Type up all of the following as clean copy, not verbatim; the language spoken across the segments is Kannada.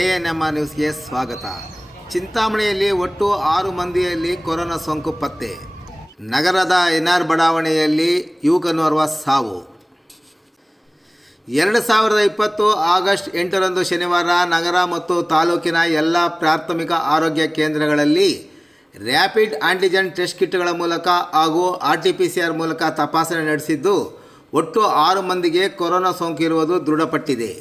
ANMR ನ್ಯೂಸ್ಗೆ ಸ್ವಾಗತ. ಚಿಂತಾಮಣಿಯಲ್ಲಿ ಒಟ್ಟು 6 ಮಂದಿಯಲ್ಲಿ ಕೊರೋನಾ ಸೋಂಕು ಪತ್ತೆ. ನಗರದ NR ಬಡಾವಣೆಯಲ್ಲಿ ಯುವಕನೋರ್ವ ಸಾವು. 2020 ಆಗಸ್ಟ್ 8ರಂದು ಶನಿವಾರ ನಗರ ಮತ್ತು ತಾಲೂಕಿನ ಎಲ್ಲ ಪ್ರಾಥಮಿಕ ಆರೋಗ್ಯ ಕೇಂದ್ರಗಳಲ್ಲಿ ರ್ಯಾಪಿಡ್ ಆಂಟಿಜೆನ್ ಟೆಸ್ಟ್ ಕಿಟ್ಗಳ ಮೂಲಕ ಹಾಗೂ RT-PCR ಮೂಲಕ ತಪಾಸಣೆ ನಡೆಸಿದ್ದು ಒಟ್ಟು 6 ಮಂದಿಗೆ ಕೊರೋನಾ ಸೋಂಕು ಇರುವುದು ದೃಢಪಟ್ಟಿದೆ.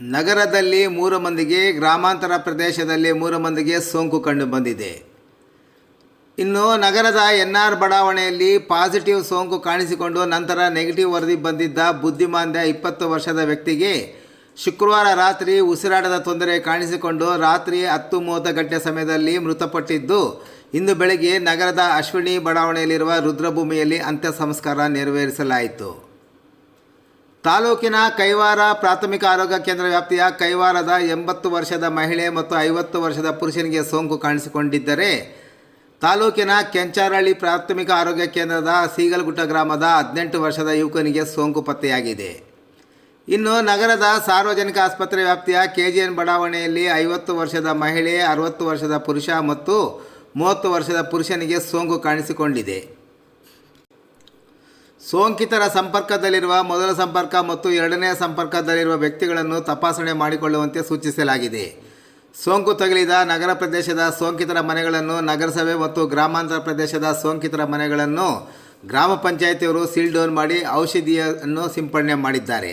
ನಗರದಲ್ಲಿ 3 ಮಂದಿಗೆ, ಗ್ರಾಮಾಂತರ ಪ್ರದೇಶದಲ್ಲಿ 3 ಮಂದಿಗೆ ಸೋಂಕು ಕಂಡುಬಂದಿದೆ. ಇನ್ನು ನಗರದ NR ಬಡಾವಣೆಯಲ್ಲಿ ಪಾಸಿಟಿವ್ ಸೋಂಕು ಕಾಣಿಸಿಕೊಂಡು ನಂತರ ನೆಗೆಟಿವ್ ವರದಿ ಬಂದಿದ್ದ ಬುದ್ಧಿಮಾಂದ್ಯ 20 ವರ್ಷದ ವ್ಯಕ್ತಿಗೆ ಶುಕ್ರವಾರ ರಾತ್ರಿ ಉಸಿರಾಟದ ತೊಂದರೆ ಕಾಣಿಸಿಕೊಂಡು ರಾತ್ರಿ 10:30 ಗಂಟೆ ಸಮಯದಲ್ಲಿ ಮೃತಪಟ್ಟಿದ್ದು, ಇಂದು ಬೆಳಗ್ಗೆ ನಗರದ ಅಶ್ವಿನಿ ಬಡಾವಣೆಯಲ್ಲಿರುವ ರುದ್ರಭೂಮಿಯಲ್ಲಿ ಅಂತ್ಯ ಸಂಸ್ಕಾರ ನೆರವೇರಿಸಲಾಯಿತು. ತಾಲೂಕಿನ ಕೈವಾರ ಪ್ರಾಥಮಿಕ ಆರೋಗ್ಯ ಕೇಂದ್ರ ವ್ಯಾಪ್ತಿಯ ಕೈವಾರದ 80 ವರ್ಷದ ಮಹಿಳೆ ಮತ್ತು 50 ವರ್ಷದ ಪುರುಷನಿಗೆ ಸೋಂಕು ಕಾಣಿಸಿಕೊಂಡಿದ್ದರೆ, ತಾಲೂಕಿನ ಕೆಂಚಾರಹಳ್ಳಿ ಪ್ರಾಥಮಿಕ ಆರೋಗ್ಯ ಕೇಂದ್ರದ ಸೀಗಲಗುಟ್ಟ ಗ್ರಾಮದ 18 ವರ್ಷದ ಯುವಕನಿಗೆ ಸೋಂಕು ಪತ್ತೆಯಾಗಿದೆ. ಇನ್ನು ನಗರದ ಸಾರ್ವಜನಿಕ ಆಸ್ಪತ್ರೆ ವ್ಯಾಪ್ತಿಯ KGN ಬಡಾವಣೆಯಲ್ಲಿ 50 ವರ್ಷದ ಮಹಿಳೆ, 60 ವರ್ಷದ ಪುರುಷ ಮತ್ತು 30 ವರ್ಷದ ಪುರುಷನಿಗೆ ಸೋಂಕು ಕಾಣಿಸಿಕೊಂಡಿದೆ. ಸೋಂಕಿತರ ಸಂಪರ್ಕದಲ್ಲಿರುವ ಮೊದಲ ಸಂಪರ್ಕ ಮತ್ತು ಎರಡನೇ ಸಂಪರ್ಕದಲ್ಲಿರುವ ವ್ಯಕ್ತಿಗಳನ್ನು ತಪಾಸಣೆ ಮಾಡಿಕೊಳ್ಳುವಂತೆ ಸೂಚಿಸಲಾಗಿದೆ. ಸೋಂಕು ತಗುಲಿದ ನಗರ ಪ್ರದೇಶದ ಸೋಂಕಿತರ ಮನೆಗಳನ್ನು ನಗರಸಭೆ ಮತ್ತು ಗ್ರಾಮಾಂತರ ಪ್ರದೇಶದ ಸೋಂಕಿತರ ಮನೆಗಳನ್ನು ಗ್ರಾಮ ಪಂಚಾಯಿತಿಯವರು ಸೀಲ್ ಡೌನ್ ಮಾಡಿ ಔಷಧಿಯನ್ನು ಸಿಂಪಡಣೆ ಮಾಡಿದ್ದಾರೆ.